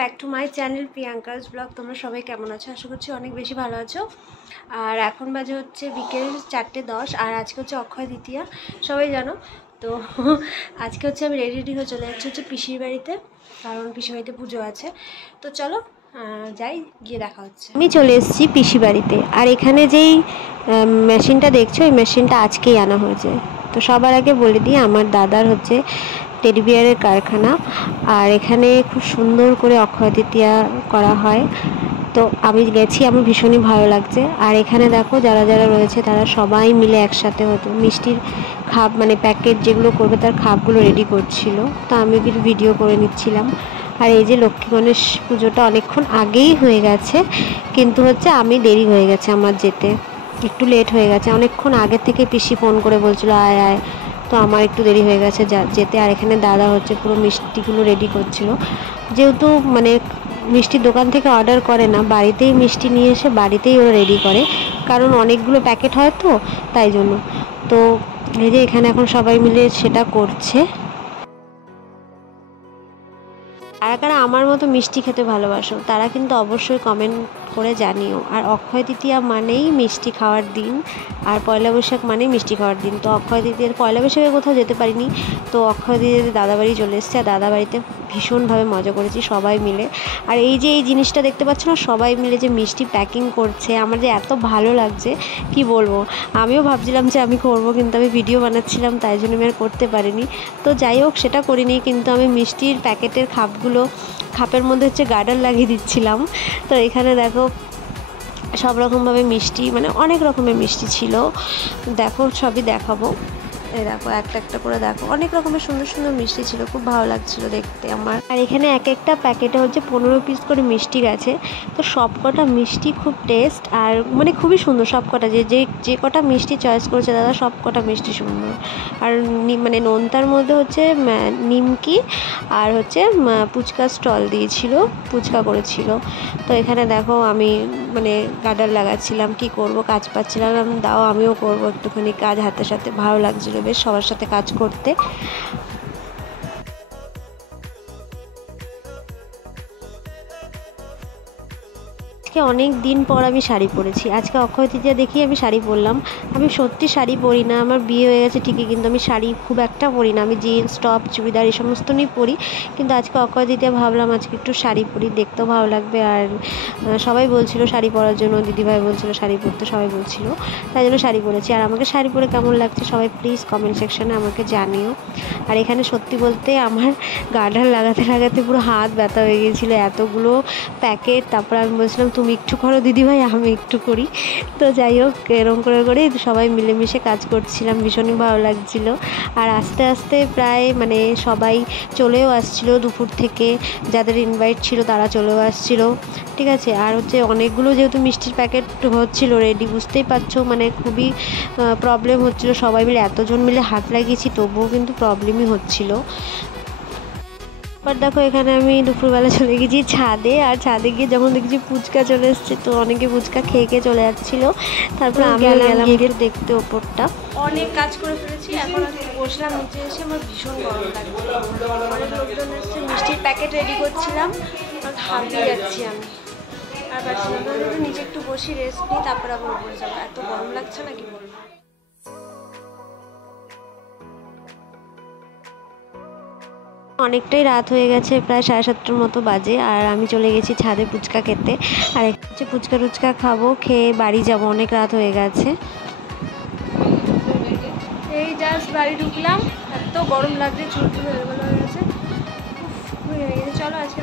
Back to my channel Priyanka's blog. তোমরা সবাই কেমন আছো? আশা করছি অনেক বেশি ভালো আছো। আর এখন বাজে হচ্ছে বিকেল 4:10 আর আজকে হচ্ছে অক্ষয় তৃতীয়া, সবাই জানো তো। আজকে হচ্ছে আমি রেডি হয়ে চলে যাচ্ছি হচ্ছে পিসির বাড়িতে, কারণ পিসির বাড়িতে পুজো আছে। তো চলো যাই, গিয়ে দেখা হচ্ছে। আমি চলে এসেছি পিসি বাড়িতে, আর এখানে যেই মেশিনটা দেখছো এই মেশিনটা আজকেই আনা হয়েছে। তো সবার আগে বলে দিই, আমার দাদার হচ্ছে টেডি বিয়ারের কারখানা, আর এখানে খুব সুন্দর করে অক্ষয় তৃতীয়া করা হয়। তো আমি গেছি, আমার ভীষণই ভালো লাগছে। আর এখানে দেখো যারা যারা রয়েছে তারা সবাই মিলে একসাথে হতো মিষ্টির খাপ, মানে প্যাকেট যেগুলো করবে তার খাপগুলো রেডি করছিল। তো আমি কিছু ভিডিও করে নিচ্ছিলাম। আর এই যে লক্ষ্মী গণেশ পুজোটা অনেকক্ষণ আগেই হয়ে গেছে, কিন্তু হচ্ছে আমি দেরি হয়ে গেছে, আমার যেতে একটু লেট হয়ে গেছে। অনেকক্ষণ আগে থেকে পিসি ফোন করে বলছিল আয় আয়, তো আমার একটু দেরি হয়ে গেছে যেতে। আর এখানে দাদা হচ্ছে পুরো মিষ্টিগুলো রেডি করছিল, যেহেতু মানে মিষ্টির দোকান থেকে অর্ডার করে না, বাড়িতেই মিষ্টি নিয়ে এসে বাড়িতেই ওরা রেডি করে, কারণ অনেকগুলো প্যাকেট হয় তো তাই জন্য। তো এই যে এখানে এখন সবাই মিলে সেটা করছে। কারা কারা আমার মতো মিষ্টি খেতে ভালোবাসো তারা কিন্তু অবশ্যই কমেন্ট করে জানিও। আর অক্ষয় তৃতীয়া মানেই মিষ্টি খাওয়ার দিন, আর পয়লা বৈশাখ মানেই মিষ্টি খাওয়ার দিন। তো অক্ষয় তৃতীয়ার পয়লা বৈশাখে কোথাও যেতে পারিনি, তো অক্ষয় তৃতীয়াতে দাদাবাড়ি চলে এসেছে, আর দাদাবাড়িতে ভীষণভাবে মজা করেছি সবাই মিলে। আর এই যে এই জিনিসটা দেখতে পাচ্ছ না, সবাই মিলে যে মিষ্টি প্যাকিং করছে, আমার যে এত ভালো লাগছে কি বলবো। আমিও ভাবছিলাম যে আমি করবো, কিন্তু আমি ভিডিও বানাচ্ছিলাম তাই জন্য আমি আর করতে পারিনি। তো যাই হোক, সেটা করিনি, কিন্তু আমি মিষ্টির প্যাকেটের খাপের মধ্যে হচ্ছে গার্ডার লাগিয়ে দিচ্ছিলাম। তো এখানে দেখো সব রকমভাবে মিষ্টি, মানে অনেক রকমের মিষ্টি ছিল, দেখো সবই দেখাবো। এই দেখো একটা একটা করে দেখো, অনেক রকমের সুন্দর সুন্দর মিষ্টি ছিল, খুব ভালো লাগছিল দেখতে আমার। আর এখানে এক একটা প্যাকেটে হচ্ছে 15 পিস করে মিষ্টি গেছে। তো সব কটা মিষ্টি খুব টেস্ট, আর মানে খুবই সুন্দর সব কটা, যে কটা মিষ্টি চয়েস করেছে দাদা সব কটা মিষ্টি সুন্দর। আর মানে নোনতার মধ্যে হচ্ছে নিমকি আর হচ্ছে ফুচকা স্টল দিয়েছিল, ফুচকা করেছিল। তো এখানে দেখো আমি মানে গার্ডার লাগাচ্ছিলাম, কি করব, কাজ পাচ্ছিলাম, দাও আমিও করব একটুখানি কাজ হাতের সাথে, ভালো লাগছিল বেশ সবার সাথে কাজ করতে। আজকে অনেক দিন পর আমি শাড়ি পরেছি, আজকে অক্ষয় তৃতীয়া দেখি আমি শাড়ি পরলাম। আমি সত্যি শাড়ি পরি না, আমার বিয়ে হয়ে গেছে ঠিকই, কিন্তু আমি শাড়ি খুব একটা পরি না, আমি জিন্স টপ চুড়িদার এই সমস্ত নিয়েই পরি। কিন্তু আজকে অক্ষয় তৃতীয়া ভাবলাম আজকে একটু শাড়ি পরি, দেখতেও ভালো লাগবে। আর সবাই বলছিল শাড়ি পরার জন্য, দিদিভাই বলছিল শাড়ি পরতে, সবাই বলছিল, তাই জন্য শাড়ি পরেছি। আর আমাকে শাড়ি পরে কেমন লাগছে সবাই প্লিজ কমেন্ট সেকশানে আমাকে জানিও। আর এখানে সত্যি বলতে আমার গার্ডার লাগাতে লাগাতে পুরো হাত ব্যথা হয়ে গিয়েছিলো, এতগুলো প্যাকেট। তারপর আমি বলছিলাম তুমি একটু করো দিদিভাই, আমি একটু করি। তো যাই হোক, এরকম করে করে সবাই মিলেমিশে কাজ করছিলাম, ভীষণই ভালো লাগছিল। আর আস্তে আস্তে প্রায় মানে সবাই চলেও আসছিলো দুপুর থেকে, যাদের ইনভাইট ছিল তারা চলেও আসছিলো, ঠিক আছে। আর হচ্ছে অনেকগুলো যেহেতু মিষ্টির প্যাকেট হচ্ছিলো রেডি, বুঝতেই পারছো মানে খুবই প্রবলেম হচ্ছিলো, সবাই মিলে এতজন মিলে হাত লাগিয়েছি তবুও কিন্তু প্রবলেমই হচ্ছিলো। এবার দেখো এখানে আমি দুপুরবেলা চলে গেছি ছাদে, আর ছাদে গিয়ে যখন দেখছি ফুচকা চলে এসছে, তো অনেকে ফুচকা খেয়ে খেয়ে চলে যাচ্ছিলো। তারপরে আমি গেলাম একটু দেখতে ওপরটা। অনেক কাজ করে ফেলেছি, এখন আমি বসলাম নিচে এসে, আমার ভীষণ গরম লাগছে। অনেক লোকজন এসছে, মিষ্টির প্যাকেট রেডি করছিলাম, আর হাঁপিয়ে যাচ্ছি আমি, আর পারছিলাম না। নিচে একটু বসি রেস্ট নিই, তারপরে আবার উপরে যাবো, এত গরম লাগছে না কি বলবো। অনেকটাই রাত হয়ে গেছে, প্রায় 7:30টার মতো বাজে, আর আমি চলে গেছি ছাদে ফুচকা খেতে। আর হচ্ছে ফুচকা টুচকা খাবো, খেয়ে বাড়ি যাব, অনেক রাত হয়ে গেছে। এই জাস্ট বাড়ি ঢুকলাম, এত গরম লাগছে, চুল টুল এলোমেলো হয়ে গেছে। চলো আজকে